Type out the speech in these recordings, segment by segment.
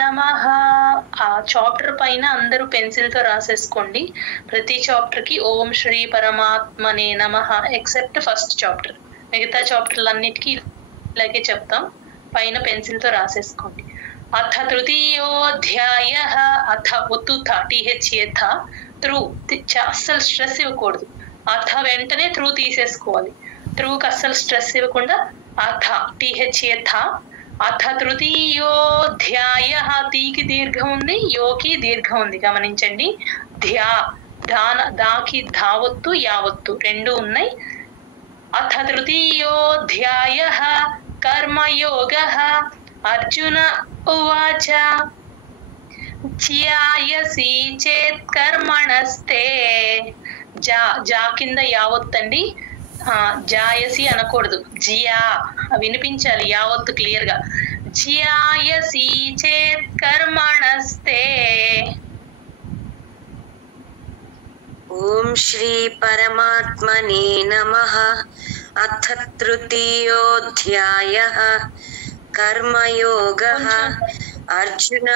నమః. ఆ చాప్టర్ పైన అందరూ పెన్సిల్ తో రాసేసుకోండి. ప్రతి చాప్టర్ కి ఓం శ్రీ పరమాత్మనే నమః ఎక్సెప్ట్ ఫస్ట్ చాప్టర్. మిగతా చాప్టర్లన్నిటికీ ఇలాగే చెప్తాం. పైన పెన్సిల్ తో రాసేసుకోండి. అథ తృతీయోధ్యాయః. అథ ఒత్తు థ టీహెచ్ఏ థ త్రూ అస్సలు స్ట్రెస్ ఇవ్వకూడదు. అథ వెంటనే త్రూ తీసేసుకోవాలి. త్రూకి అస్సలు స్ట్రెస్ ఇవ్వకుండా అథ టీహెచ్ఏ థ. అథ తృతీయోధ్యాయః. తీకి దీర్ఘం ఉంది, యోకి దీర్ఘం ఉంది, గమనించండి. ధ్యా దాకి ధావత్తు యావత్తు రెండు ఉన్నాయి. అథ తృతీయోధ్యాయః కర్మయోగః. అర్జున ఉవాచ జ్యాయసి చేత్ కర్మణస్తే. జా కింద యావత్తండి, జాయసి అనకూడదు, జియా వినిపించాలి యావత్తు క్లియర్ గా. జ్యాయసి చేత్ కర్మణస్తే. ఓం శ్రీ పరమాత్మనే నమః. అథ తృతీయోధ్యాయః కర్మయోగః. అర్జున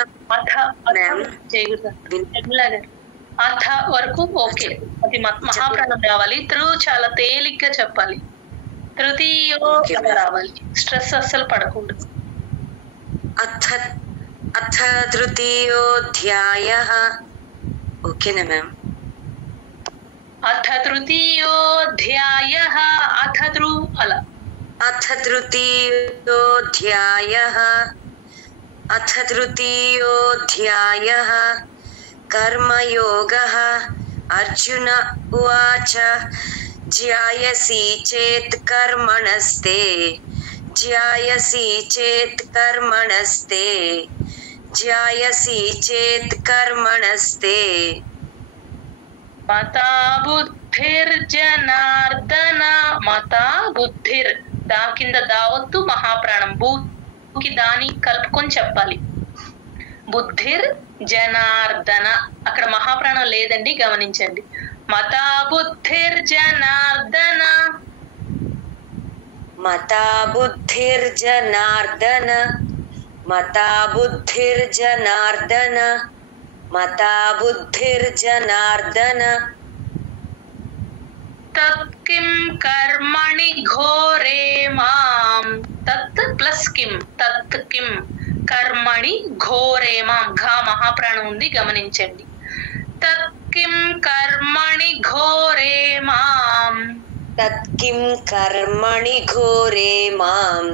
అథ వరకు ఓకే, అది మహాప్రాణం రావాలి. త్రూ చాలా తేలిగ్గా చెప్పాలి. తృతీయో రావాలి, స్ట్రెస్ అస్సలు పడకూడదు. అథ తృతీయోధ్యాయః. ఓకేనా మ్యామ్? అథ తృతీయోధ్యాయః. అథ త్రూ అలా. అథ తృతీయోధ్యాయః. అథ తృతీయోధ్యాయః కర్మయోగః. అర్జున ఉవాచ జ్యాయసి చేత్ కర్మణస్తే. జ్యాయసి చేత్ కర్మణస్తే. జ్యాయసి చేత్ కర్మణస్తే. మతా బుద్ధిర్జనార్దన. మతా బుద్ధిర్ దా కింద దావత్తు మహాప్రాణం. బూకి దాని కలుపుకొని చెప్పాలి. బుద్ధిర్ జనార్దన, అక్కడ మహాప్రాణం లేదండి, గమనించండి. మతా బుద్ధిర్జనార్దన. మతా బుద్ధిర్జనార్దన. మతా బుద్ధిర్జనార్దన. మతా బుద్ధిర్జనార్దన. తత్ కిం కర్మణి ఘోరే మాం. తత్ ప్లస్ కిం, తత్ కిం కర్మణి ఘోరే మాం. ఘా మహాప్రాణం ఉంది, గమనించండి. తత్ కిం కర్మణి ఘోరే మాం. తత్ కిం కర్మణి ఘోరే మాం.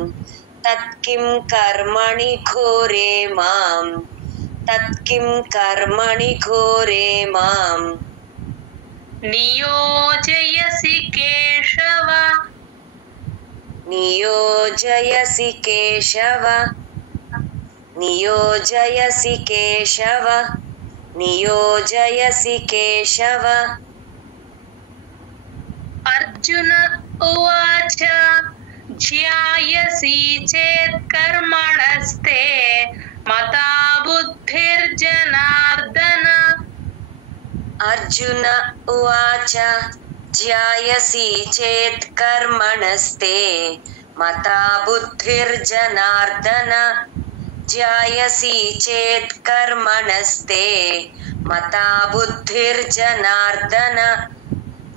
తత్ కిం కర్మణి ఘోరే మాం. తత్ కిం కర్మణి ఘోరే మాం. నియోజయసి కేశవ. నియోజయసి కేశవ. నియోజయసి కేశవ. నియోజయసి కేశవ. అర్జున ఉవాచ జ్యాయసి చేత్ కర్మణస్తే. మతా బుద్ధిర్జనార్దన. అర్జున ఉవాచ జ్యాయసి చేత్ కర్మణస్తే. మతా బుద్ధిర్జనార్దన. జ్యాయసి చేత్ కర్మణస్తే. మతా బుద్ధిర్జనార్దన.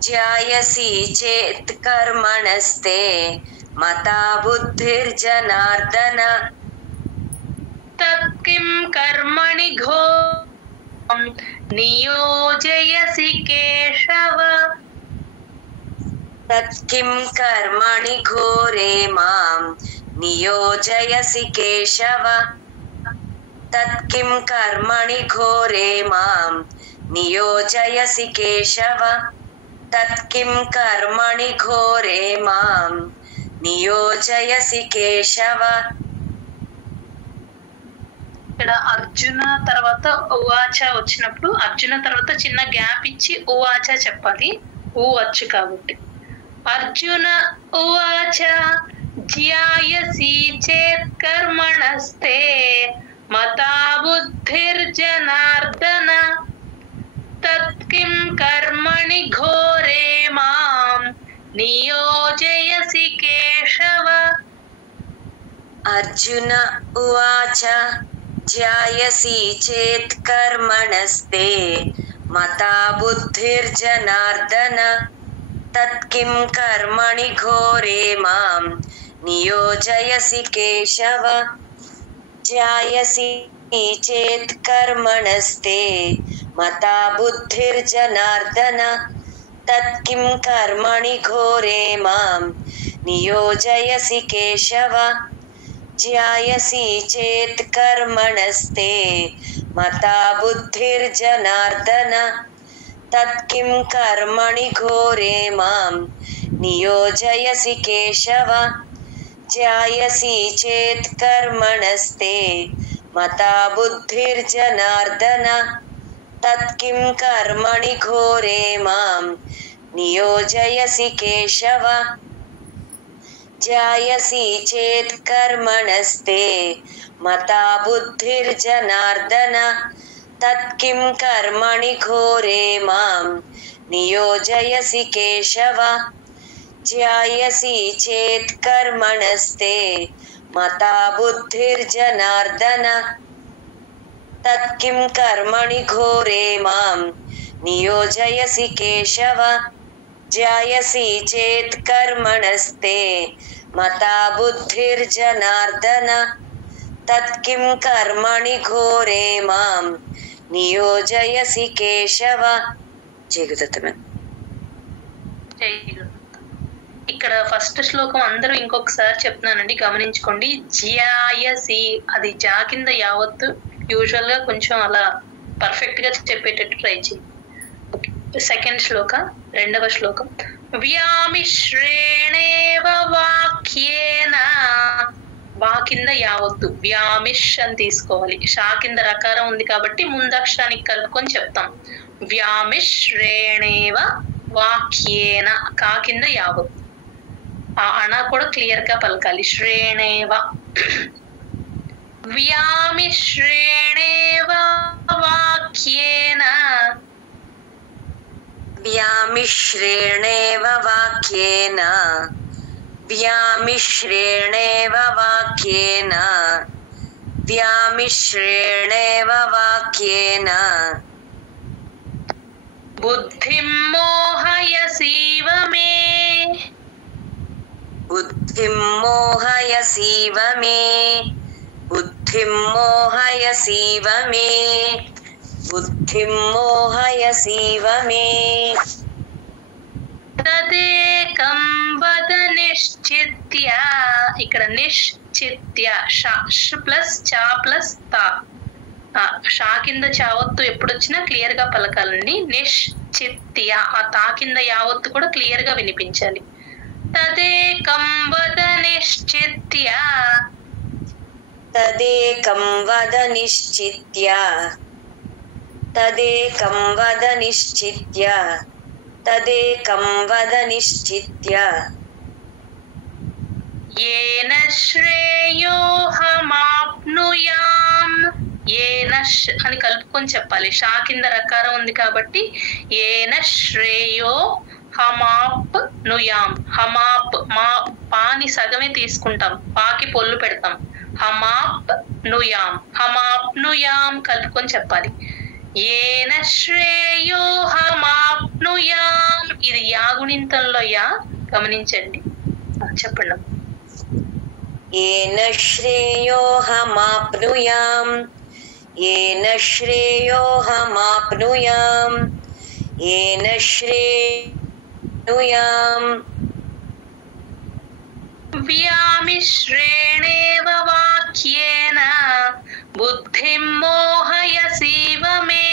జ్యాయసి చేత్ కర్మణస్తే. మతా బుద్ధిర్జనార్దన. తత్ కిం కర్మణి ఘోరం నియోజయసి కేశవ. తత్ కిం కర్మణి ఘోరే మాం. నియోజయసి కేశవ. తత్ కిం కర్మణి ఘోరే మాం. నియోజయసి కేశవ. తత్ కిం కర్మణి ఘోరే మాం. నియోజయసి కేశవ. ఇక్కడ అర్జున తర్వాత ఉవాచ వచ్చినప్పుడు అర్జున తర్వాత చిన్న గ్యాప్ ఇచ్చి ఉవాచ చెప్పాలి. ఊ వచ్చు కాబట్టి. అర్జున ఉవాచ జ్యాయసి చేత్ కర్మణస్తే. మతా బుద్ధిర్జనార్దన. తత్ కిం కర్మణి ఘోరే మాం. నియోజయసి కేశవ. అర్జున ఉవాచ ధ్యాయసి చేత్ కర్మణస్తే మతా బుద్ధిర్జనార్దన తత్కిం కర్మణి ఘోరే మాం నియోజయసి కేశవ ధ్యాయసి చేత్ కర్మణస్తే మతా బుద్ధిర్జనార్దన తత్కిం కర్మణి ఘోరే మాం నియోజయసి కేశవ ధ్యాయసి చేత్ కర్మణస్తే మతా బుద్ధిర్జనార్దన తత్కిం కర్మణి ఘోరే మాం నియోజయసి కేశవ ధ్యాయసి చేత్ కర్మణస్తే మతా బుద్ధిర్జనార్దన తత్కిం కర్మణి ఘోరే మాం నియోజయసి కేశవ ధ్యాయసి చేత్ కర్మణస్తే మతా బుద్ధిర్జనార్దన తత్కిం కర్మణి ఘోరే మాం నియోజయసి కేశవ ధ్యాయసి చేత్ కర్మణస్తే మతా బుద్ధిర్జనార్దన తత్కిం కర్మణి ఘోరే మాం నియోజయసి కేశవ ధ్యాయసి చేత్ కర్మణస్తే మతా బుద్ధిర్జనార్దన తత్కిం కర్మణి ఘోరే మాం నియోజయసి కేశవ. జయగురుదత్తమే. ఇక్కడ ఫస్ట్ శ్లోకం అందరూ ఇంకొకసారి చెప్తున్నానండి, గమనించుకోండి. జ్యాయసి, అది జా కింద యావత్తు. యూజువల్ గా కొంచెం అలా పర్ఫెక్ట్ గా చెప్పేటట్టు ట్రై చేయి. సెకండ్ శ్లోక, రెండవ శ్లోకం. వ్యామిశ్రేణేవ వాక్యేన, వా కింద యావత్తు, వ్యామిష్ అని తీసుకోవాలి. షా కింద రకారం ఉంది కాబట్టి ముందక్షరానికి కలుపుకొని చెప్తాం. వ్యామిశ్రేణేవ వాక్యేన, కా కింద యావత్తు. ఆ అణ కూడా క్లియర్ గా పలకాలి. శ్రేణేవ, వ్యామిశ్రేణేవ వాక్యేన, వ్యామిశ్రేణేవ వాక్యేన, వ్యామిశ్రేణేవ వాక్యేన, వ్యామిశ్రేణేవ వాక్యేన బుద్ధిం మోహయసీవ మే, బుద్ధిం మోహయసీవ మే, బుద్ధిం మోహయసీవ మే, బుద్ధిం మోహయసీవ మే. తదేకం వద నిశ్చిత్య, ఇక్కడ నిశ్చిత్య, ష ప్లస్ చా ప్లస్ తా. షా కింద చావత్తు ఎప్పుడు వచ్చినా క్లియర్ గా పలకాలండి. నిశ్చిత్య, ఆ తా కింద యావత్తు కూడా క్లియర్ గా వినిపించాలి. తదేకం వద నిశ్చిత్య, తదేకం వద నిశ్చిత్య, తదేకం వద నిశ్చిత్య, తదేకం వద నిశ్చిత్య. ఏన శ్రేయోహమాప్నుయాం, ఏన అని కలుపుకొని చెప్పాలి. షా కింద రకారం ఉంది కాబట్టి ఏన శ్రేయో హమాప్ నుయాం. హమాప్, మా పాని సగమే తీసుకుంటాం, పాకి పొల్లు పెడతాం. హమాప్ నుయాం, హమాప్ నుయాం కలుపుకొని చెప్పాలి. ఏన శ్రేయో హమాప్నుయాం, ఇది యాగుణింతంలో యా, గమనించండి. చెప్పండి. ఏన శ్రేయోహమాప్నుయాం, ఏన శ్రేయోహమాప్నుయాం, ఏన శ్రేయోహమాప్నుయాం. వ్యామిశ్రేణేవ వాక్యేన బుద్ధిం మోహయసీవ మే,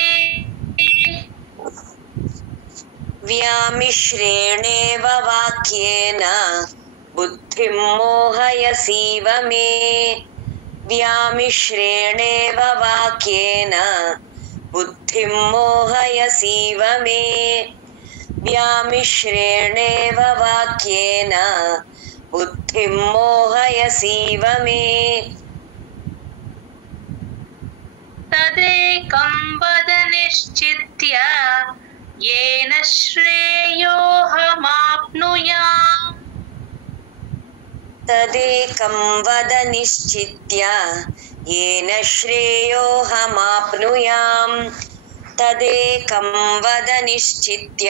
వ్యామిశ్రేణేవ వాక్యేన బుద్ధిం మోహయసీవ మే, వ్యామిశ్రేణేవ వాక్యేన బుద్ధిం మోహయసీవ మే, వ్యామిశ్రేణేవ వాక్యేన బుద్ధిం మోహయసీవ మే. తదేకం వద నిశ్చిత్య ఏన శ్రేయోహమాప్నుయాం, तदेकं वद निश्चित्य येन श्रेयोऽहमाप्नुयाम् तदेकं वद निश्चित्य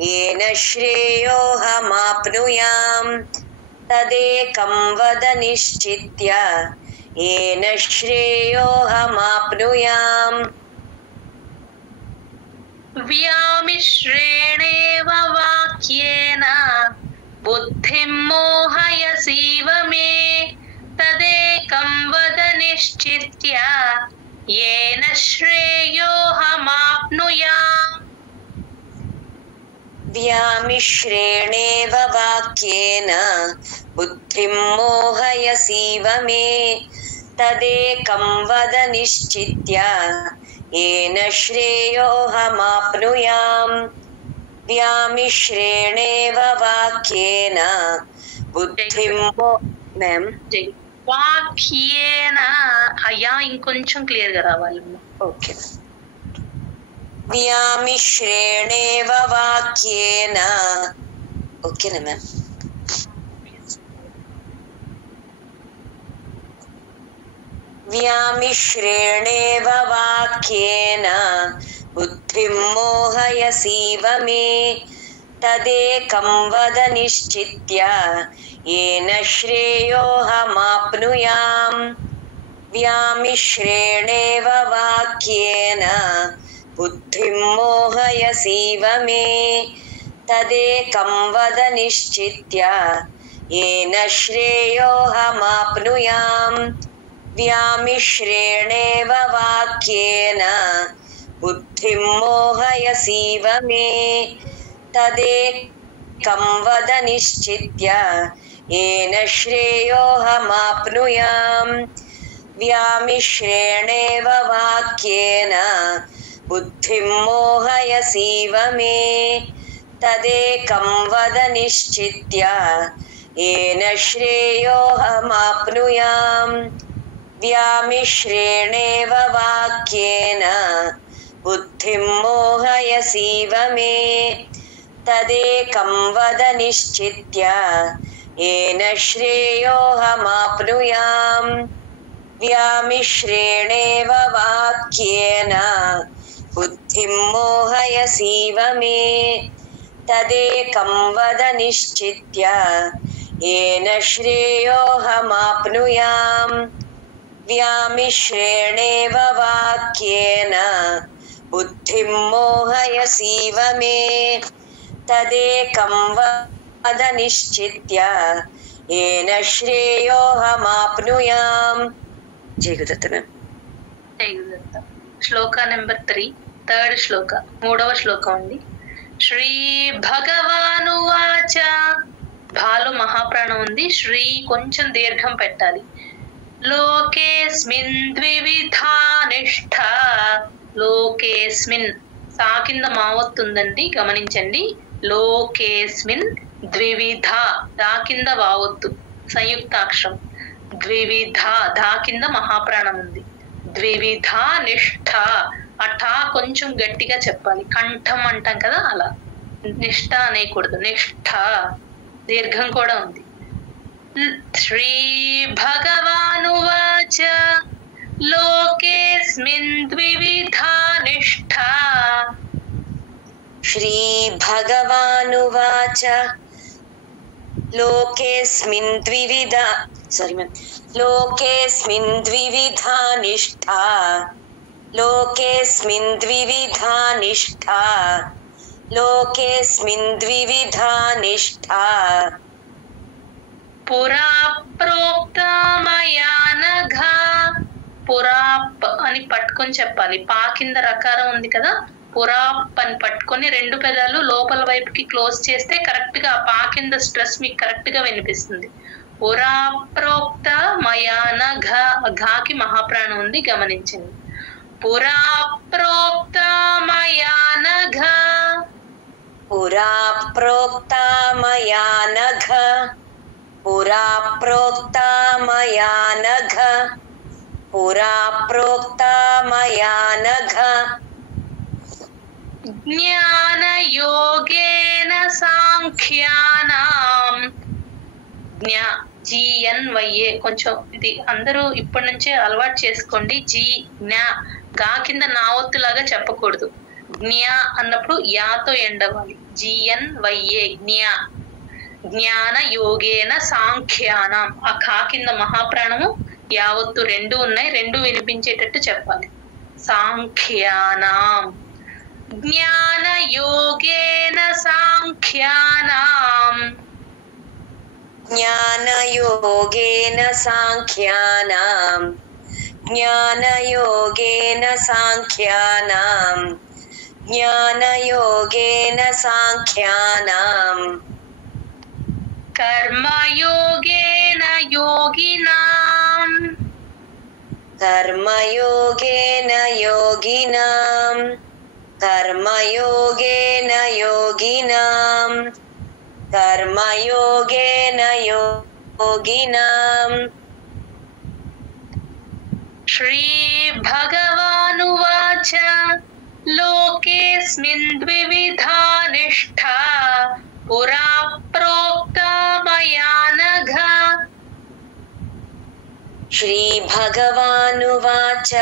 येन श्रेयोऽहमाप्नुयाम् तदेकं वद निश्चित्य येन श्रेयोऽहमाप्नुयाम् व्यामिश्रेणेव वाक्येन बुद्धिं मोहयसीव मे तदेकं वद निश्चित्य येन श्रेयोऽहमाप्नुयाम् व्यामिश्रेणेव वाक्येन बुद्धिं मोहयसीव मे तदेकं वद निश्चित्य येन श्रेयोऽहमाप्नुयाम् व्यामिश्रेणेव वाक्येन बुद्धिं मैम వాక్యేన అయ్యా ఇంకొంచెం క్లియర్ గా రావాలి. ఓకే. వ్యామిశ్రేణేవ వాక్యేన ఓకేనా మ్యామ్? వ్యామిశ్రేణేవ వాక్యేన బుద్ధిం మోహయసీవ మే తదేకం వద నిశ్చిత్య येन श्रेयोऽहमाप्नुयाम् व्यामिश्रेणेव वाक्येन बुद्धिं मोहयसीव मे तदेकं वद निश्चित्य येन श्रेयोऽहमाप्नुयाम् व्यामिश्रेणेव वाक्येन बुद्धिं मोहयसीव मे तदेकं वद निश्चित्य येन श्रेयोऽहमाप्नुयाम् व्यामिश्रेणेव वाक्येन बुद्धिं मोहयसीव मे तदेकं वद निश्चित्य येन श्रेयोऽहमाप्नुयाम् व्यामिश्रेणेव वाक्येन बुद्धिं मोहयसीव मे तदेकं वद निश्चित्य येन श्रेयोऽहमाप्नुयाम् व्यामिश्रेणेव वाक्येन बुद्धिं मोहयसीव मे तदेकं वद निश्चित्य येन श्रेयोऽहमाप्नुयाम् व्यामिश्रेणेव वाक्येन बुद्धिं मोहयसीव मे तदेकं वद निश्चित्य येन श्रेयोऽहमाप्नुयाम्. जय गुरुदत्त मैम. జై గురుదత్త. శ్లోక నెంబర్ 3, థర్డ్ శ్లోక, మూడవ శ్లోకం అండి. శ్రీ భగవానువాచ. భాలు మహాప్రాణం ఉంది, శ్రీ కొంచెం దీర్ఘం పెట్టాలి. లోకేస్మిన్ ద్వివిధా నిష్ఠ. లోకేస్మిన్ సా కింద మావొత్తుందండి, గమనించండి. లోకేస్మిన్ ద్వివిధ, దా కింద వావొత్తు, సంయుక్తాక్షరం. ద్వివిధ, ధా కింద మహాప్రాణం ఉంది. ద్వివిధ నిష్ఠ, అఠా కొంచెం గట్టిగా చెప్పాలి, కంఠం అంటాం కదా అలా. నిష్ఠ అనేకూడదు, నిష్ఠ. దీర్ఘం కూడా ఉంది. శ్రీ భగవానువాచ లోకేస్మిన్ ద్వివిధా నిష్ఠ. श्री भगवानुवाच लोकेस्मिन् द्विविधा लोकेस्मिन् द्विविधा निष्ठा. लोकेस्मिन् द्विविधा निष्ठा. लोकेस्मिन् द्विविधा निष्ठा. పురా ప్రోక్త మయా నఘ. పురా అని పట్టుకొని చెప్పాలి, పా కింద రకారం ఉంది కదా, పురా అని పట్టుకొని రెండు పెదాలు లోపల వైపుకి క్లోజ్ చేస్తే కరెక్ట్ గా పా కింద స్ట్రెస్ మీకు కరెక్ట్ గా వినిపిస్తుంది. పురా ప్రోక్త మయా నఘ, ఘాకి మహాప్రాణం ఉంది, గమనించండి. పురా ప్రోక్త మయా నఘ. పురా ప్రోక్త మయా నఘ. పురా ప్రోక్త మయా నఘ. పురా ప్రోక్త మయా నఘ. జ్ఞానయోగేన సాంఖ్యానాం. GNYA. కొంచెం ఇది అందరూ ఇప్పటి నుంచే అలవాటు చేసుకోండి. గా కింద నా ఒత్తులాగా చెప్పకూడదు. జ్ఞా అన్నప్పుడు యాతో ఎండ్ అవ్వాలి. GNYA జ్ఞా. జ్ఞాన యోగేన సాంఖ్యానం. ఆ ఖా కింద మహాప్రాణము యావత్తు రెండు ఉన్నాయి, రెండు వినిపించేటట్టు చెప్పాలి. సాంఖ్యానాం. జ్ఞాన యోగేన సాంఖ్యానాం. జ్ఞానయోగేన సాంఖ్యానాం. జ్ఞానయోగేన సాంఖ్యానాం. జ్ఞానయోగేన సాంఖ్యానాం. కర్మయోగేన యోగినాం. కర్మయోగేన యోగినాం. కర్మయోగేన యోగినాం. కర్మయోగేన యోగినాం. శ్రీభగవానువాచ లోకేస్మిన్ ద్వివిధా నిష్ఠా పురా ప్రోక్తా మయా నఘ. శ్రీభగవానువాచ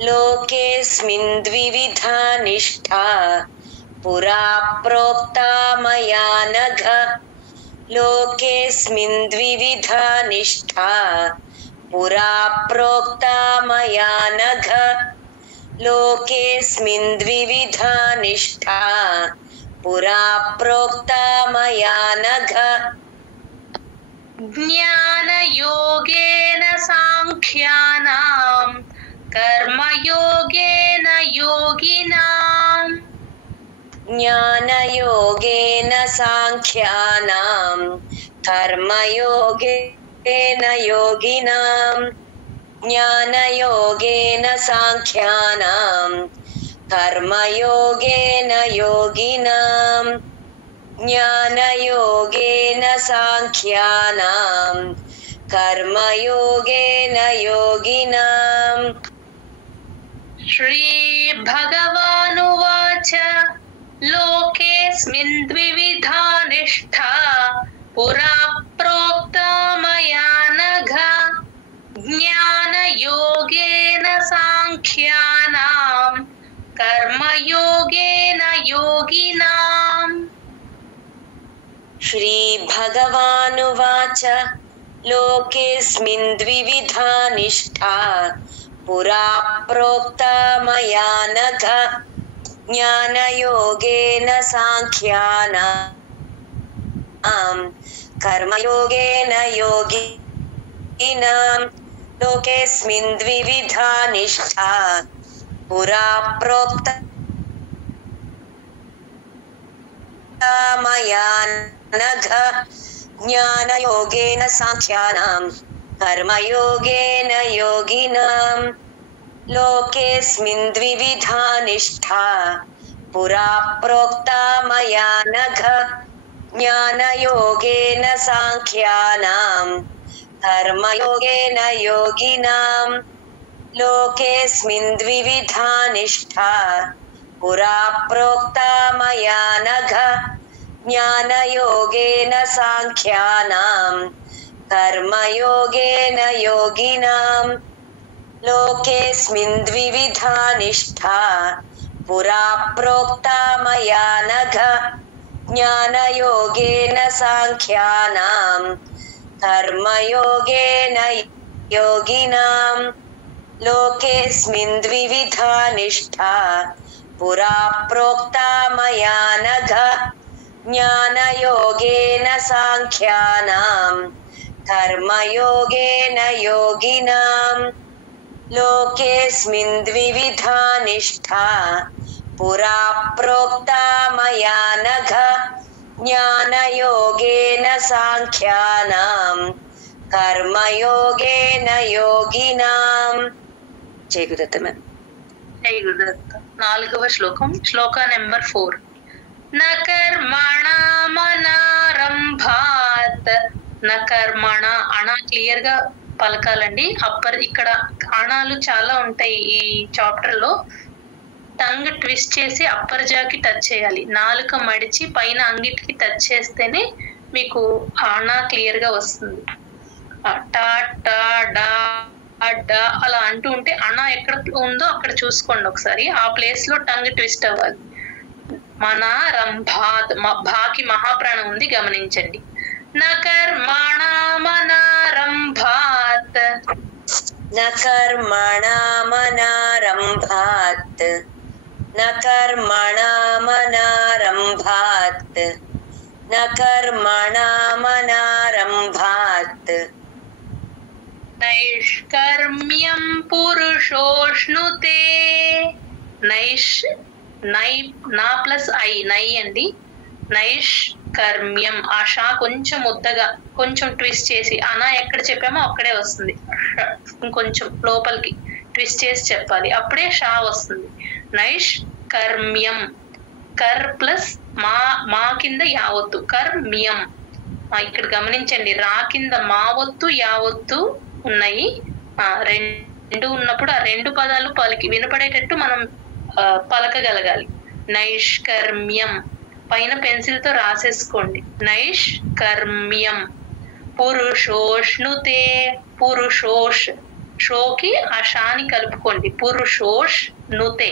లోకేస్మిన్ ద్వివిధా నిష్ఠా పురా ప్రోక్తా మయా నఘ. లోకేస్మిన్ ద్వివిధా నిష్ఠా పురా ప్రోక్తా మయా నఘ. లోకేస్మిన్ ద్వివిధా నిష్ఠా పురా ప్రోక్తా మయా నఘ. జ్ఞానయోగేన సాంఖ్యానాం. కర్మయోగేన యోగినాం. జ్ఞానయోగేన సాంఖ్యానాం. కర్మయోగేన యోగినాం. జ్ఞానయోగేన సాంఖ్యానాం. కర్మయోగేన యోగినాం. జ్ఞానయోగేన సాంఖ్యానాం. కర్మయోగేన యోగినాం. శ్రీభగవానువాచ లోకేస్మిన్ ద్వివిధా నిష్ఠా పురా ప్రోక్తా మయా నఘ. జ్ఞానయోగేన సాంఖ్యానాం. కర్మయోగేన యోగినాం. శ్రీభగవానువాచ లోకేస్మిన్ ద్వివిధా నిష్ఠా పురా ప్రోక్తా మయా నఘ. జ్ఞానయోగేన సాంఖ్యానాం. కర్మయోగేన యోగినాం. లోకేస్మిన్ ద్వివిధా నిష్ఠా పురా ప్రోక్తా మయా నఘ. జ్ఞానయోగేన సాంఖ్యానాం. కర్మయోగేన యోగినాం. లోకేస్మిన్ ద్వివిధా నిష్ఠా పురా ప్రోక్తా మయా నఘ. జ్ఞానయోగేన సాంఖ్యానాం. కర్మయోగేన యోగినాం. లోకేస్మిన్ ద్వివిధా నిష్ఠా పురా ప్రోక్తా మయా నఘ. జ్ఞానయోగేన సాంఖ్యానాం. కర్మయోగేన యోగినాం. లోకేస్మిన్ ద్వివిధా నిష్ఠా పురా ప్రోక్తా మయా నఘ. జ్ఞానయోగేన సాంఖ్యానాం. కర్మయోగేన యోగినాం. లోకేస్మిన్ ద్వివిధా నిష్ఠా పురా ప్రోక్తా మయా నఘ. జ్ఞానయోగేన సాంఖ్యానాం. కర్మయోగేన యోగినాం. లోకేస్మిన్ ద్వివిధా నిష్ఠా పురా ప్రోక్తా మయా నఘ. జ్ఞానయోగేన సాంఖ్యానాం. కర్మయోగేన యోగినాం. జై గురుదత్త మ్యామ్. జై గురుదత్త. 4వ శ్లోకం, శ్లోక నెంబర్ 4. న కర్మణామనారంభాత్. న కర్మణ అణ క్లియర్ గా పలకాలండి. ఇక్కడ అణాలు చాలా ఉంటాయి ఈ చాప్టర్ లో. టంగ్ ట్విస్ట్ చేసి అప్పర్ జాకి టచ్ చేయాలి. నాలుక మడిచి పైన అంగిటికి టచ్ చేస్తేనే మీకు అణ క్లియర్ గా వస్తుంది. టా టా డా డా అలా అంటూ ఉంటే అణ ఎక్కడ ఉందో అక్కడ చూసుకోండి ఒకసారి. ఆ ప్లేస్ లో టంగ్ ట్విస్ట్ అవ్వాలి. మనారంభాత్ భాకి మహాప్రాణం ఉంది, గమనించండి. నకర్మణామనారంభాత్ నకర్మణామనారంభాత్ నకర్మణామనారంభాత్ నకర్మణామనారంభాత్ నైష్కర్మ్యం పురుషోష్ణుతే. నా ప్లస్ ఐ నై అండి. నైష్కర్మ్యం. ఆ షా కొంచెం ముద్దగా కొంచెం ట్విస్ట్ చేసి అనా ఎక్కడ చెప్పామో అక్కడే వస్తుంది. ఇంకొంచెం లోపలికి ట్విస్ట్ చేసి చెప్పాలి, అప్పుడే షా వస్తుంది. నైష్కర్మ్యం. కర్ ప్లస్ మా కింద యావత్తు కర్మ్యం. ఇక్కడ గమనించండి, రా కింద మా ఒత్తు యావత్తు ఉన్నాయి. రెండు ఉన్నప్పుడు ఆ రెండు పదాలు వినపడేటట్టు మనం పలకగలగాలి. నైష్కర్మ్యం. పైన పెన్సిల్ తో రాసేసుకోండి. నైష్కర్మ్యం. పురుషోష్ణుతే. పురుషోష్. షోకి ఆ షాని కలుపుకోండి. పురుషోష్ణుతే.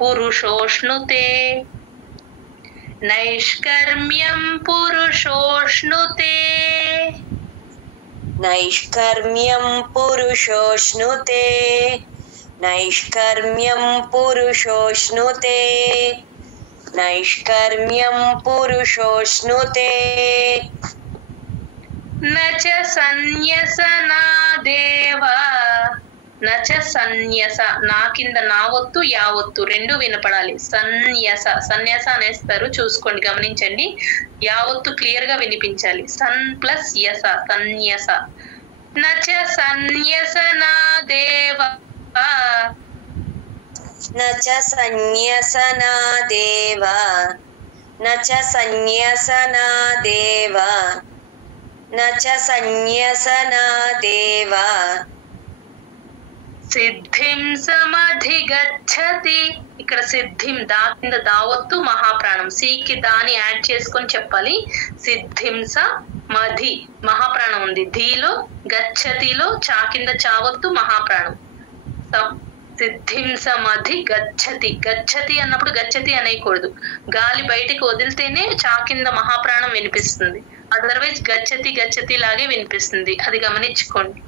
పురుషోష్ణుతే. నైష్కర్మ్యం పురుషోష్ణుతే. నైష్కర్మ్యం పురుషోష్ణుతే. నైష్కర్మ్యం పురుషోష్ణుతే. నైష్కర్మ్యం పురుషోష్ణుతే. నచ సన్యసనాదేవ. నచ సన్యస. నా కింద నా ఒత్తు యావత్తు రెండు వినపడాలి. సన్యస. సన్యాస అనేస్తారు, చూసుకోండి, గమనించండి. యావత్తు క్లియర్ గా వినిపించాలి. సన్ ప్లస్ యస. సన్యస. నచ సన్యసనాదేవ. నచ సన్యసనాదేవ. నచ సన్యసనాదేవ. నచ సన్యసనాదేవ. సిద్ధిం సమధిగచ్చతి. ఇక్కడ సిద్ధిం దా కింద దావత్తు మహాప్రాణం. సికి దాని యాడ్ చేసుకొని చెప్పాలి. సిద్ధిం మధి మహాప్రాణం ఉంది. ధీలో గచ్చతిలో చా కింద చావత్తు మహాప్రాణం. సిద్ధిం సమధి గచ్చతి. గచ్చతి అన్నప్పుడు గచ్చతి అనేయకూడదు. గాలి బయటికి వదిలితేనే చా కింద మహాప్రాణం వినిపిస్తుంది. అదర్వైజ్ గచ్చతి గచ్చతి లాగే వినిపిస్తుంది, అది గమనించుకోండి.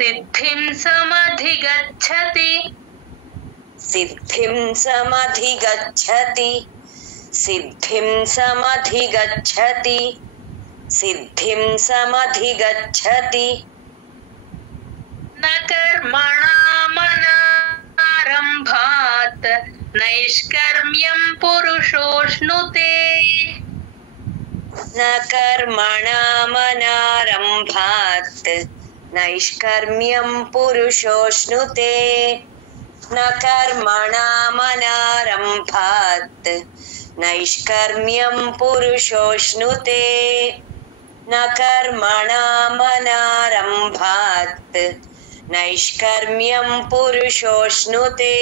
సిద్ధిం సమధిగచ్చతి. సిద్ధిం సమధిగచ్చతి. సిద్ధిం సమధిగచ్చతి. సిద్ధిం సమధిగచ్చతి. నకర్మణామనారంభాత్ నైష్కర్మ్యం పురుషోష్ణుతే. నకర్మణామనారంభాత్ నైష్కర్మ్యం పురుషోష్ణుతే. నకర్మణామనారంభాత్ నైష్కర్మ్యం పురుషోష్ణుతే. నకర్మణామనారంభాత్ నైష్కర్మ్యం పురుషోష్ణుతే.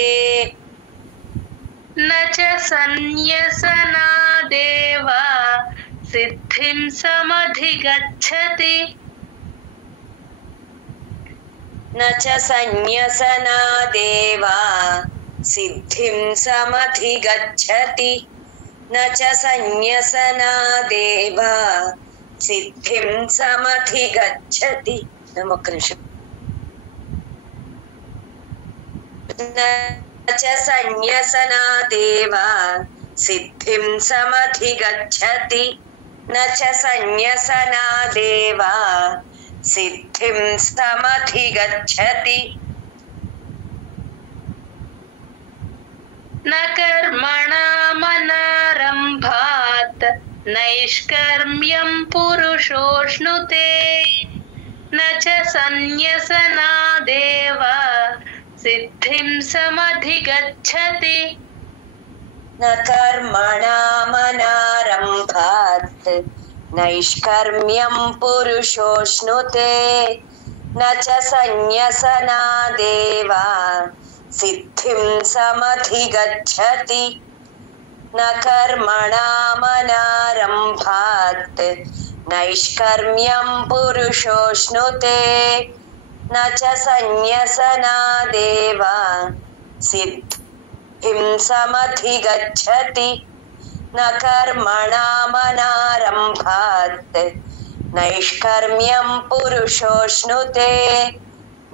నచ సన్యసనాదేవ. సిద్ధిం సమధిగచ్చతి. నచ సన్యసనాదేవ. సిద్ధిం సమధిగచ్చతి. నచ సన్యసనాదేవ. సిద్ధిం సమధిగచ్చతి. ఒక్క నిమిషం. నచ సన్యసనాదేవ. సిద్ధిం సమధిగచ్చతి. నచ సన్యసనాదేవ. సిద్ధిం సమధిగచ్చతి. నకర్మణామనారంభాత్ నైష్కర్మ్యం పురుషోష్ణుతే. నచ సన్యసనాదేవ. సిద్ధిం సమధిగచ్చతి. నకర్మణామనారంభాత్ నైష్కర్మ్యం పురుషోష్ణుతే. నచ సన్యసనాదేవ. సిద్ధిం సమధిగచ్చతి. నకర్మణామనారంభాత్ నైష్కర్మ్యం పురుషోష్ణుతే న చ సన్యసనాదేవ సిద్ధిం సమధిగచ్చతి న కర్మణామనారంభాత్ నైష్కర్మ్యం పురుషోష్ణుతే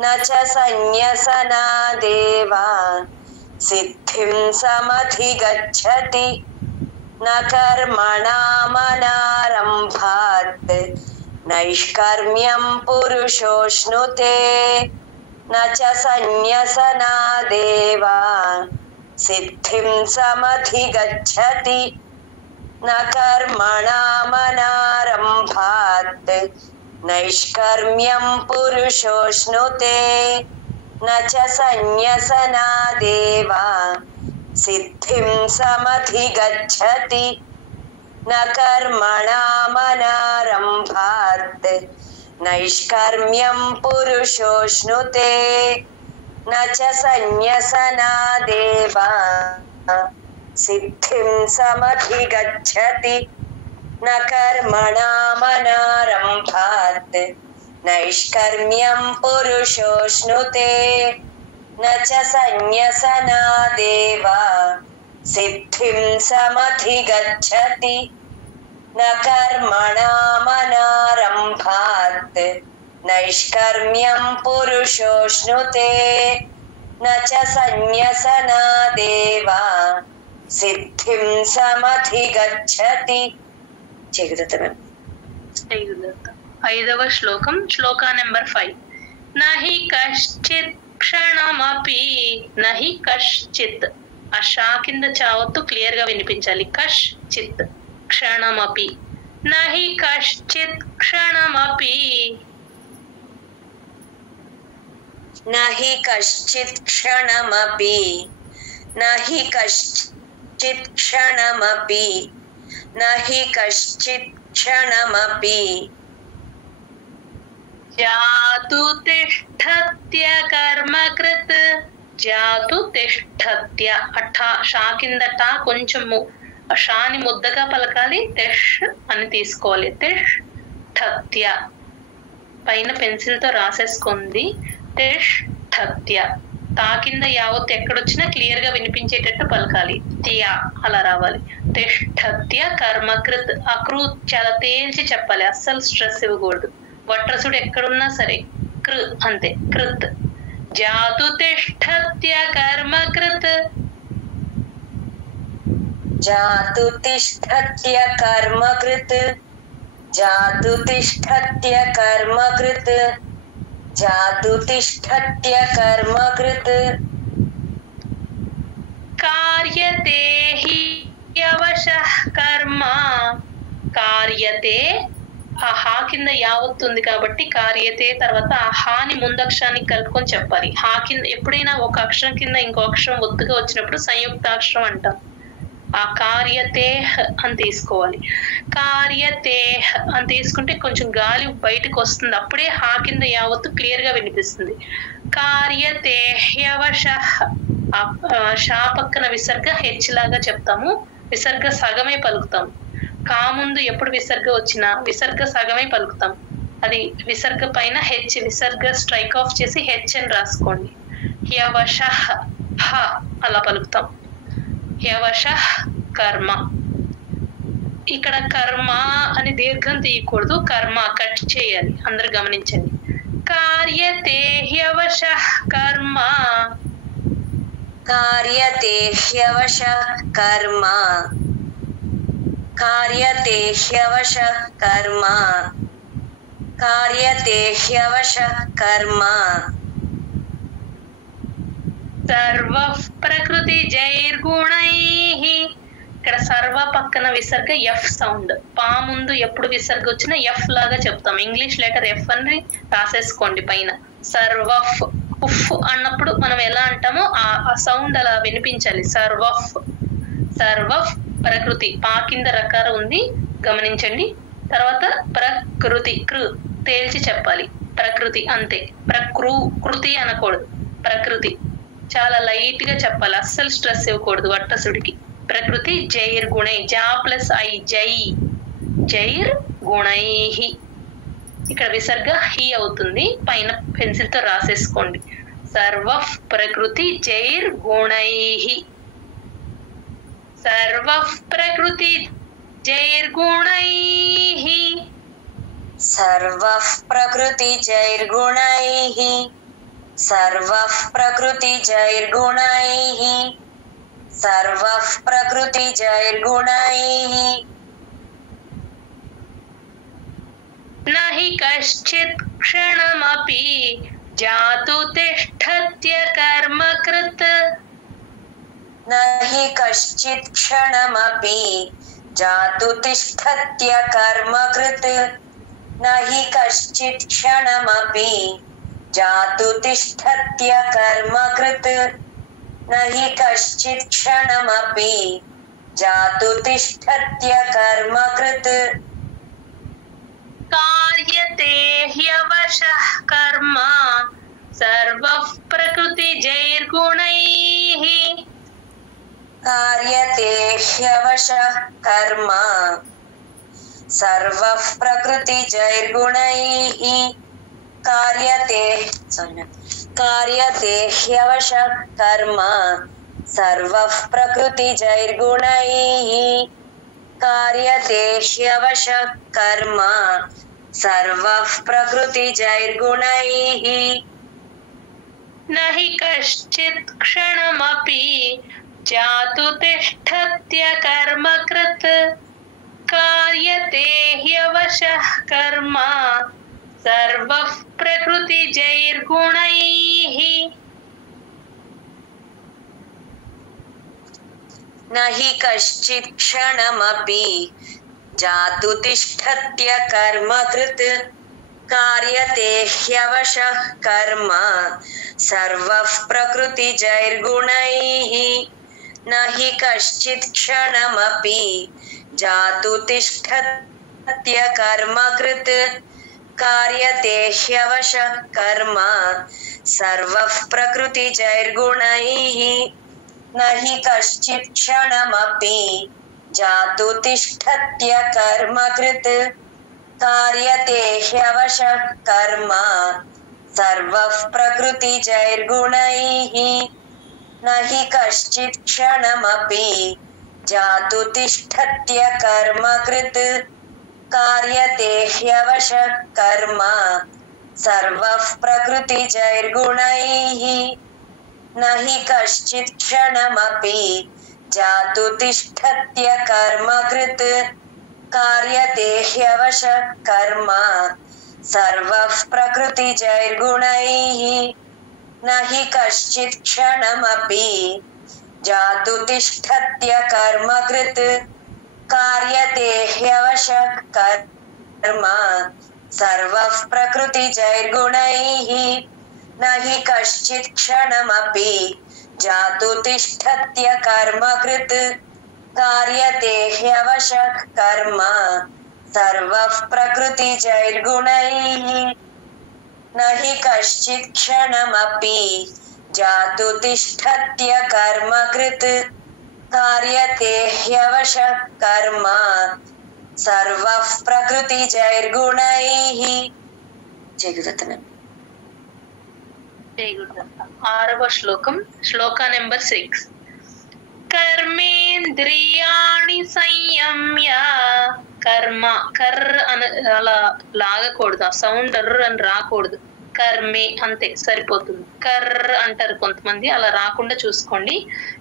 న చ సన్యసనాదేవ సిద్ధిం సమధిగచ్చతి న కర్మణామనారంభాత్ నైష్కర్మ్యం పురుషోష్ణుతే న చ సన్యసనాదేవ సిద్ధిం సమధిగచ్చతి న కర్మణామనారంభాత్ నైష్కర్మ్యం పురుషోష్ణుతే న చ సన్యసనాదేవ సిద్ధిం సమధిగచ్చతి న కర్మణామనారంభాత్ నైష్కర్మ్యం పురుషోష్ణుతే న చ సన్యసనాదేవ సిద్ధిం సమధిగచ్చతి న కర్మణామనారంభాత్ నైష్కర్మ్యం పురుషోష్ణుతే న చ సన్యసనాదేవ సిద్ధిం సమధిగచ్చతి న కర్మణామనారంభాత్ నైష్కర్మ్యం పురుషోష్ణుతే న చ సన్యసనాదేవ సిద్ధిం సమధిగచ్చతి. జయగురుదత్త. ఐదవ శ్లోకం, శ్లోక నెంబర్ 5. నహి కశ్చిత్ క్షణమపి, నహి కశ్చిత్, ఆ షా కింద చావత్తు క్లియర్ గా వినిపించాలి. కశ్చిత్ క్షణమపి, నహి కశ్చిత్ క్షణమపి, నహి కశ్చిత్ క్షణమపి, నహి కశ్చిత్ క్షణమపి, నహి కశ్చిత్ క్షణమపి. జాతు తిష్ఠత్య కర్మకృత్, జాతు తిష్ఠత్య, అఠా షా కింద టా కొంచెం షాని ముద్దగా పలకాలి, తిష్ అని తీసుకోవాలి. తిష్ఠత్య పైన పెన్సిల్ తో రాసేసుకుంది. తిష్ఠత్య తా కింద యావత్ ఎక్కడొచ్చినా క్లియర్ గా వినిపించేటట్టు పలకాలి. త్య అలా రావాలి. తిష్ఠత్య కర్మకృత్, అకృ చాలా తేల్చి చెప్పాలి, అస్సలు స్ట్రెస్ ఇవ్వకూడదు. వట్రసుడు ఎక్కడున్నా సరే కృ అంతే, కృత్. జాతు తిష్ఠత్య కర్మకృత్, జాతు తిష్ఠత్య కర్మకృత్, జాతు తిష్ఠత్య కర్మకృత్, జాతు తిష్ఠత్య కర్మకృత్. కార్యతే హి యవశః కర్మ, కార్యతే ఆ హా కింద యావత్తుంది కాబట్టి కార్యతే తర్వాత ఆ హాని ముందక్షరానికి కలుపుకొని చెప్పాలి. హా కింద ఎప్పుడైనా ఒక అక్షరం కింద ఇంకో అక్షరం ఒత్తుగా వచ్చినప్పుడు సంయుక్తాక్షరం అంటాం. ఆ కార్యతే అని తీసుకోవాలి. కార్యతే అని తీసుకుంటే కొంచెం గాలి బయటకు వస్తుంది, అప్పుడే హా కింద యావత్తు క్లియర్ గా వినిపిస్తుంది. కార్యతే హ్యవశః, షా పక్కన విసర్గ హెచ్ లాగా చెప్తాము, విసర్గ సగమే పలుకుతాం. కా ముందు ఎప్పుడు విసర్గ వచ్చినా విసర్గ సగమే పలుకుతాం. అది విసర్గ పైన హెచ్, విసర్గ స్ట్రైక్ ఆఫ్ చేసి హెచ్ అని రాసుకోండి. హ్యవశః హ అలా పలుకుతాం. హ్యవశః కర్మ, ఇక్కడ కర్మ అని దీర్ఘం తీయకూడదు, కర్మ కట్ చేయాలి, అందరు గమనించండి. కార్యతే హ్యవశః కర్మ, కార్యతే హ్యవశః కర్మ, కార్యతే హ్యవశః కర్మ, కార్యతే హ్యవశః కర్మ. సర్వ ప్రకృతి జైర్గుణైః, ఇక్కడ సర్వ పక్కన విసర్గ ఎఫ్ సౌండ్, పా ముందు ఎప్పుడు విసర్గ వచ్చినా ఎఫ్ లాగా చెప్తాం. ఇంగ్లీష్ లెటర్ ఎఫ్ అని రాసేసుకోండి పైన. సర్వఫ్, ఉఫ్ అన్నప్పుడు మనం ఎలా అంటామో ఆ సౌండ్ అలా వినిపించాలి. సర్వఫ్, సర్వఫ్ ప్రకృతి, పా కింద రకార ఉంది గమనించండి. తర్వాత ప్రకృతి, కృ తేల్చి చెప్పాలి, ప్రకృతి అంతే. కృతి అనకూడదు, ప్రకృతి చాలా లైట్ గా చెప్పాలి, అస్సలు స్ట్రెస్ ఇవ్వకూడదు వట్టసుడికి. ప్రకృతి జైర్ గుణై, జా ప్లస్ ఐ, జై, జైర్ గుణైః. ఇక్కడ విసర్గ హి అవుతుంది, పైన పెన్సిల్ తో రాసేసుకోండి. సర్వ ప్రకృతి జైర్గుణైః. సర్వ ప్రకృతి జైర్గుణైః. सर्वः प्रकृतिजैर्गुणैः. सर्वः प्रकृतिजैर्गुणैः. सर्वः प्रकृतिजैर्गुणैः. न हि कश्चित् क्षणमपि जातु तिष्ठत्य कर्मकृत्. न हि कश्चित् क्षणमपि जातु तिष्ठत्य कर्मकृत्. न हि कश्चित् क्षणमपि जातु तिष्ठत्य कर्मकृत्. न हि कश्चित् क्षणमपि जातु तिष्ठत्य कर्मकृत्. कार्यते ह्यवशः कर्म सर्वः प्रकृतिजैर्गुणैः. कार्यते ह्यवशः कर्म सर्वः प्रकृतिजैर्गुणैः. कार्यते ह्यवशः कर्म सर्वः प्रकृतिजैर्गुणैः. कार्यते ह्यवशः कर्म सर्वः प्रकृतिजैर्गुणैः. न हि कश्चित् क्षणमपि जातु तिष्ठत्य कर्मकृत्. कार्यते ह्यवशः कर्म सर्वः प्रकृतिजैर्गुणैः. न हि कश्चित् क्षणमपि जातु तिष्ठत्य कर्मकृत्. कार्यते ह्यवशः कर्म सर्वः प्रकृतिजैर्गुणैः. न हि कश्चित् क्षणमपि जातु तिष्ठत्य कर्मकृत्. कार्यते ह्यवशः कर्म सर्वः प्रकृतिजैर्गुणैः. न हि कश्चित् क्षणमपि जातु तिष्ठत्य कर्मकृत्. कार्यते ह्यवशः कर्म सर्वः प्रकृतिजैर्गुणैः. न हि कश्चित् क्षणमपि जातु तिष्ठत्य कर्मकृत्. कार्यते ह्यवशः कर्म सर्वः प्रकृतिजैर्गुणैः. न हि कश्चित् क्षणमपि जातु तिष्ठत्य कर्मकृत्. कार्यते ह्यवशः कर्म सर्वः प्रकृतिजैर्गुणैः. न हि कश्चित् क्षणमपि जातु तिष्ठत्य कर्मकृत्. कार्यते ह्यवशः कर्म सर्वः प्रकृतिजैर्गुणैः. न हि कश्चित् क्षणमपि जातु तिष्ठत्य कर्मकृत्. कार्यते ह्यवशः कर्म सर्वः प्रकृतिजैर्गुणैः. न हि कश्चित् क्षणमपि जातु तिष्ठत्य कर्मकृत्. कार्यते ह्यवशः कर्म सर्वः प्रकृतिजैर्गुणैः. जय गुरुदत्त. ఆరవ శ్లోకం, శ్లోక నెంబర్ 6. కర్మేంద్రియాణి సంయమ్య. కర్మ, కర్ర అని అలా లాగకూడదు, ఆ సౌండ్ అని రాకూడదు. కర్మే అంతే సరిపోతుంది. కర్ర అంటారు కొంతమంది, అలా రాకుండా చూసుకోండి.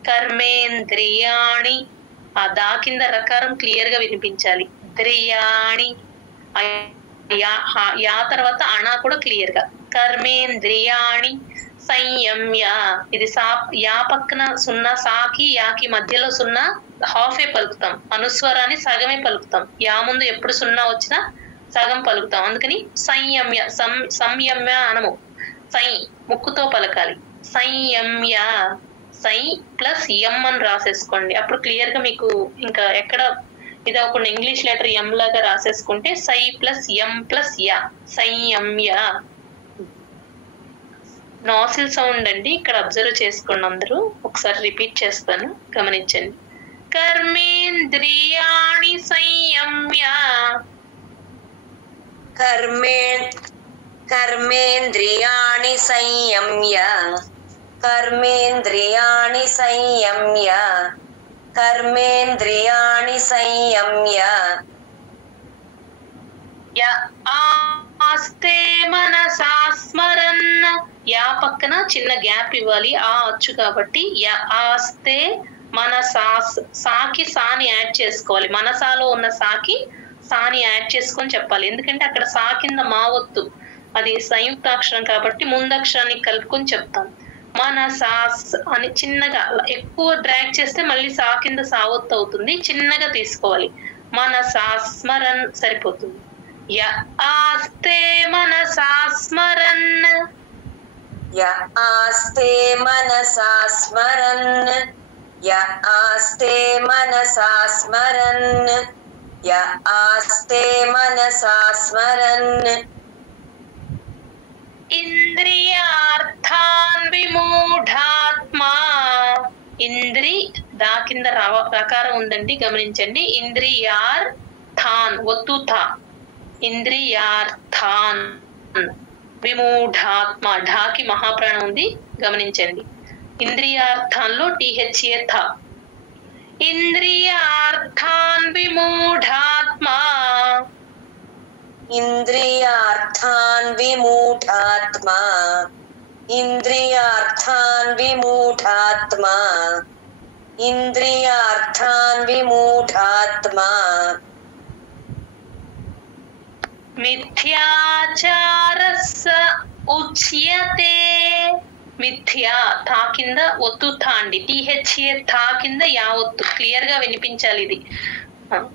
కర్మేంద్రియాణి, ఆ దా కింద రకారం క్లియర్ గా వినిపించాలి. ద్రియాణి, యా తర్వాత అణా కూడా క్లియర్ గా. కర్మేంద్రియాణి సంయమ్య. ఇది సా, యా పక్కన సున్నా, సాకి యాకి మధ్యలో సున్నా హాఫే పలుకుతాం. అనుస్వరాన్ని సగమే పలుకుతాం. యా ముందు ఎప్పుడు సున్నా వచ్చినా సగం పలుకుతాం. అందుకని సంయమ్య, సంయమ్య అనము, సై ముక్కుతో పలకాలి. సంయమ్య, సై ప్లస్ ఎం అని రాసేసుకోండి. అప్పుడు క్లియర్ గా మీకు ఇంకా ఎక్కడ ఇది అవ్వకుండా ఇంగ్లీష్ లెటర్ ఎం లాగా రాసేసుకుంటే సై ప్లస్ ఎం ప్లస్ యా, సంయమ్య. నాసిల్ సౌండ్ అండి, ఇక్కడ అబ్జర్వ్ చేసుకోండి అందరూ. ఒకసారి రిపీట్ చేస్తాను, గమనించండి. కర్మేంద్రియాణి సంయమ్య कर्मेन्द्रियाणि संयम्य कर्मेन्द्रियाणि संयम्य कर्मेन्द्रियाणि संयम्य య ఆస్తే మనసా స్మరన్. యా పక్కన చిన్న గ్యాప్ ఇవ్వాలి, ఆ వచ్చు కాబట్టి య ఆస్తే మనసా, సాకి సాని యాడ్ చేసుకోవాలి. మనసాలో ఉన్న సాకి సాని యాడ్ చేసుకొని చెప్పాలి. ఎందుకంటే అక్కడ సా కింద మా ఒత్తు, అది సంయుక్తాక్షరం కాబట్టి ముందక్షరాన్ని కలుపుకొని చెప్తాం. మనసాస్ అని చిన్నగా, ఎక్కువ డ్రాగ్ చేస్తే మళ్ళీ సా కింద సా ఒత్తు అవుతుంది. చిన్నగా తీసుకోవాలి. మనసా స్మరన్ సరిపోతుంది. య ఆస్తే మనసా స్మరన్ య ఆస్తే మనసా స్మరన్ య ఆస్తే మనసా స్మరన్ య ఆస్తే మనసా స్మరన్ ఇంద్రియార్థాన్ విమూఢాత్మా. ఇంద్రి దా కింద రకారం ఉందండి, గమనించండి. ఇంద్రియార్థాన్ ఒత్తు థా, ఇంద్రియార్థాన్ విమూఢాత్మ, ఢాకి మహాప్రాణం ఉంది, గమనించండి. ఇంద్రియార్థాన్లో టీహెచ్ఏ థ. ఇంద్రియార్థాన్ విమూఢాత్మా ఇంద్రియార్థాన్ విమూఢాత్మా ఇంద్రియార్థాన్ విమూఢాత్మా ఇంద్రియార్థాన్ విమూఢాత్మా మిథ్యాచారస్స ఉచ్యతే. మిథ్యా థా కింద ఒత్తు థా అండి, టీహెచ్ఏ థా కింద యా ఒత్తు, క్లియర్ గా వినిపించాలి ఇది.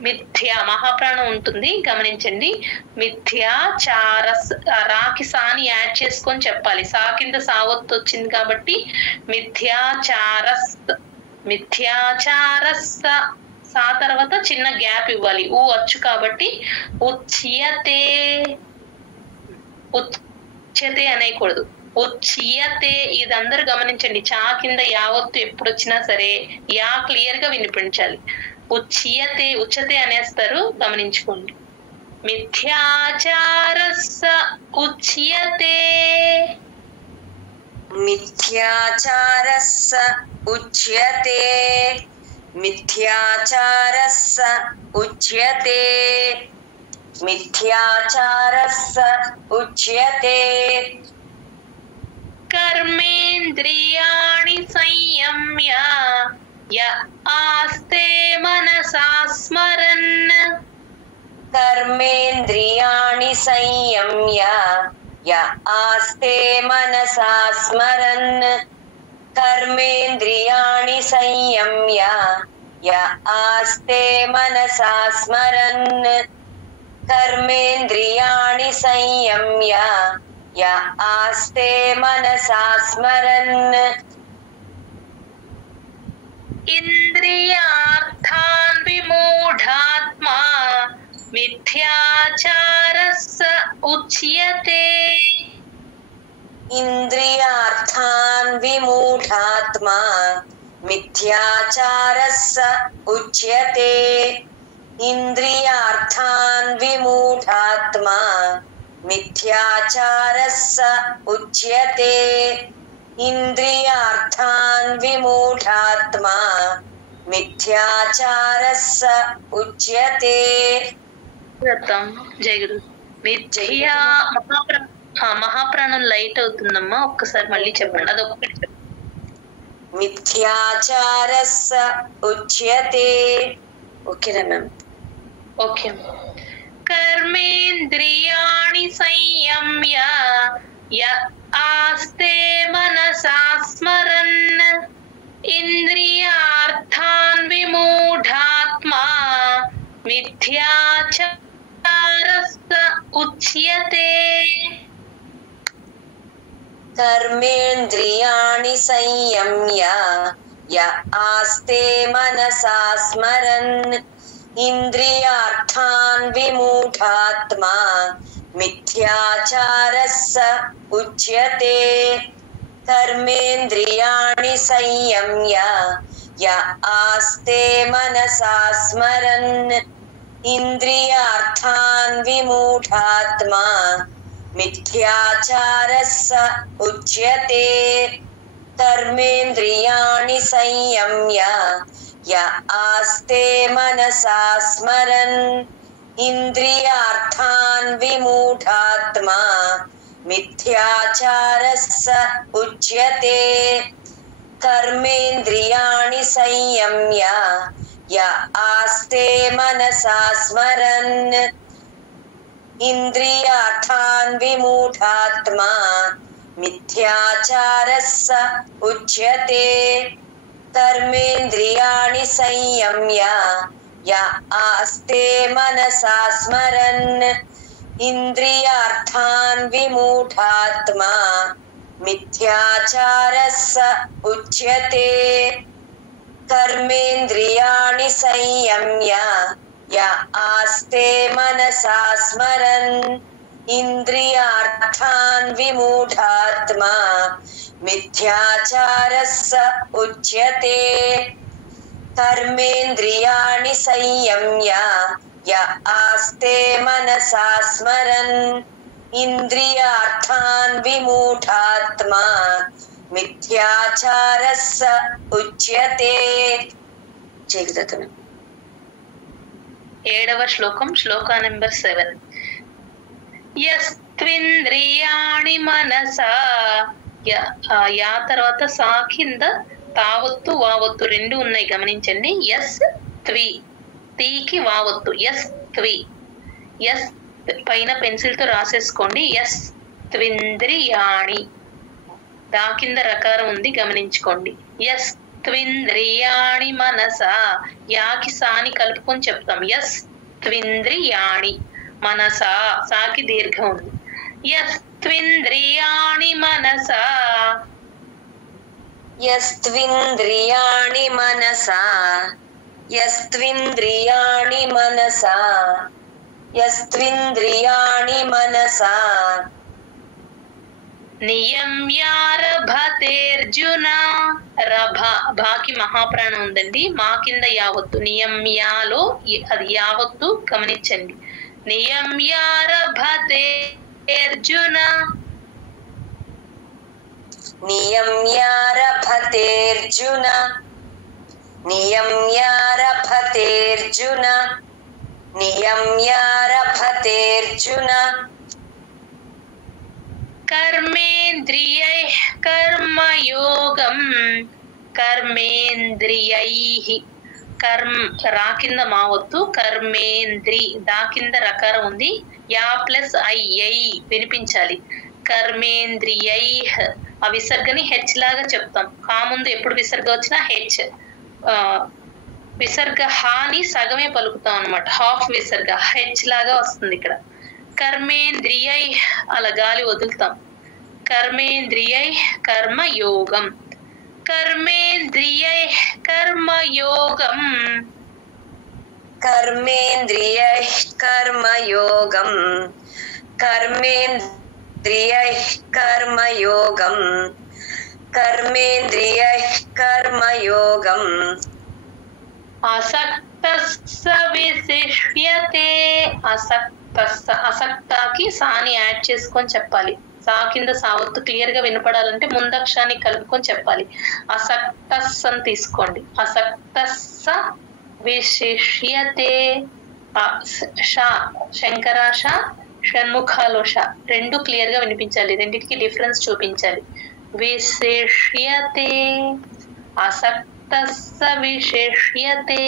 మిథ్యా మహాప్రాణం ఉంటుంది, గమనించండి. మిథ్యాచారస్, రాకి సాని యాడ్ చేసుకొని చెప్పాలి. సా కింద సా ఒత్తు వచ్చింది కాబట్టి మిథ్యాచారస్, మిథ్యాచారస్. సా తర్వాత చిన్న గ్యాప్ ఇవ్వాలి, ఊ వచ్చు కాబట్టి ఉచ్యతే, ఉచ్యతే అనేకూడదు, ఉచ్యతే. ఇది అందరూ గమనించండి. చా కింద యావత్తు ఎప్పుడు వచ్చినా సరే యా క్లియర్ గా వినిపించాలి. ఉచ్యతే, ఉచ్యతే అనేస్తారు, గమనించుకోండి. మిథ్యాచారస్స ఉచ్యతే మిథ్యాచారస్స ఉచ్యతే మిథ్యాచారస్స ఉచ్యతే మిథ్యాచారస్స ఉచ్యతే కర్మేంద్రియాణి సంయమ్య య ఆస్తే మనసా స్మరన్. కర్మేంద్రియాణి సంయమ్య య ఆస్తే మనసా స్మరన్ కర్మేంద్రియాణి సంయమ్య య ఆస్తే మనసా స్మరన్ కర్మేంద్రియాణి సంయమ్య య ఆస్తే మనసా స్మరన్ ఇంద్రియార్థాన్ విమూఢాత్మా మిథ్యాచారస్స ఉచ్యతే. ఇంద్రియార్థాన్ విమూఢాత్మా మిథ్యాచారస్స ఉచ్యతే ఇంద్రియార్థాన్ విమూఢాత్మా మిథ్యాచారస్స ఉచ్యతే ఇంద్రియార్థాన్ విమూఢాత్మా మిథ్యాచారస్స ఉచ్యతే. జయగురు. మిథ్యా మహాప్రాణం లైట్ అవుతుందమ్మా, ఒక్కసారి మళ్ళీ చెప్పండి. అదొకటి చెప్పండి. మిథ్యాచారస్స ఉచ్యతే. ఓకేనా మ్యామ్? ఓకే. కర్మేంద్రియాణి సంయమ్య య ఆస్తే మనసా స్మరన్ ఇంద్రియార్థాన్ విమూఢాత్మా మిథ్యాచారస్స ఉచ్యతే. కర్మేంద్రియాణి సంయమ్య య ఆస్తే మనసా స్మరన్ ఇంద్రియార్థాన్ విమూఢాత్మా మిథ్యాచారస్స ఉచ్యతే కర్మేంద్రియాణి సంయమ్య య ఆస్తే మనసా స్మరన్ ఇంద్రియార్థాన్ విమూఢాత్మా మిథ్యాచారः స ఉచ్యతే కర్మేంద్రియాణి సంయమ్య య ఆస్తే మనసా స్మరన్ ఇంద్రియార్థాన్ విమూఢాత్మా మిథ్యాచారः స ఉచ్యతే కర్మేంద్రియాణి సంయమ్య య ఆస్తే మనసా స్మరన్ ఇంద్రియార్థాన్ విమూఢాత్మా మిథ్యాచారः స ఉచ్యతే కర్మేంద్రియాణి సంయమ్య య ఆస్తే మనసా స్మరన్ ఇంద్రియార్థాన్ విమూఢాత్మా మిథ్యాచారः స ఉచ్యతే కర్మేంద్రియాణి సంయమ్య య ఆస్తే మనసా స్మరన్ ఇంద్రియార్థాన్ విమూఢాత్మా మిథ్యాచారः స ఉచ్యతే కర్మేంద్రియాణి సంయమ్య య ఆస్తే మనసా స్మరన్ ఇంద్రియార్థాన్ విమూఢాత్మా మిథ్యాచారः స ఉచ్యతే. 7వ శ్లోకం, శ్లోక నెంబర్ 7. యస్త్వింద్రియాణి మనసా, యా తర్వాత సా కింద తావత్తు వావత్తు రెండు ఉన్నాయి గమనించండి. యస్ త్వి, తీకి వావత్తు, యస్ త్వి. యస్ పైన పెన్సిల్ తో రాసేసుకోండి. యస్ త్వింద్రియాణి, దా కింద రకారం ఉంది గమనించుకోండి. యస్ త్వింద్రియాణి మనసా, యాకి సాని కలుపుకొని చెప్తాం. యస్ త్వింద్రియాణి మనసా, సాకి దీర్ఘం ఉంది. యస్ త్వింద్రియాణి మనసా, యస్త్వింద్రియాణి మనసా, యస్త్వింద్రియాణి మనసా, యస్త్వింద్రియాణి మనసా. నియమ్యారభతేర్జున, భాకి మహాప్రాణం ఉందండి, మా కింద యావత్తు. నియమ్యాలో అది యావత్తు గమనించండి. నియమ్యారభతేర్జున, నియమ్యారభతేర్జున, నియమ్యారభతేర్జున, నియమ్యారభతేర్జున. కర్మేంద్రియైః కర్మయోగం, కర్మేంద్రియైః, రా కింద మావత్తు, కర్మేంద్రి, దా కింద రకారం ఉంది. యా ప్లస్ ఐ, వినిపించాలి. కర్మేంద్రియైః, ఆ విసర్గని హెచ్ లాగా చెప్తాం. హా ముందు ఎప్పుడు విసర్గ వచ్చినా హెచ్, విసర్గ హాని సగమే పలుకుతాం అనమాట. హాఫ్ విసర్గ హెచ్ లాగా వస్తుంది ఇక్కడ. కర్మేంద్రియై, అలా గాలి వదులుతాం. కర్మేంద్రియై కర్మయోగం, కర్మేంద్రియై కర్మయోగం, కర్మేంద్రియై కర్మయోగం, కర్మేంద్రియై కర్మయోగం, కర్మేంద్రియై కర్మయోగం. అసక్తస్స విశిష్యతే, అసక్తాకి సాని యాడ్ చేసుకొని చెప్పాలి. సా కింద సావత్తు క్లియర్ గా వినపడాలంటే ముందక్షాన్ని కలుపుకొని చెప్పాలి. అసక్తస్ అని తీసుకోండి. అసక్తస్స విశిష్యతే, షా శంకరాష షణ్ముఖాలో ష రెండు క్లియర్ గా వినిపించాలి. రెండింటికి డిఫరెన్స్ చూపించాలి. విశిష్యతే, అసక్తస్స విశిష్యతే.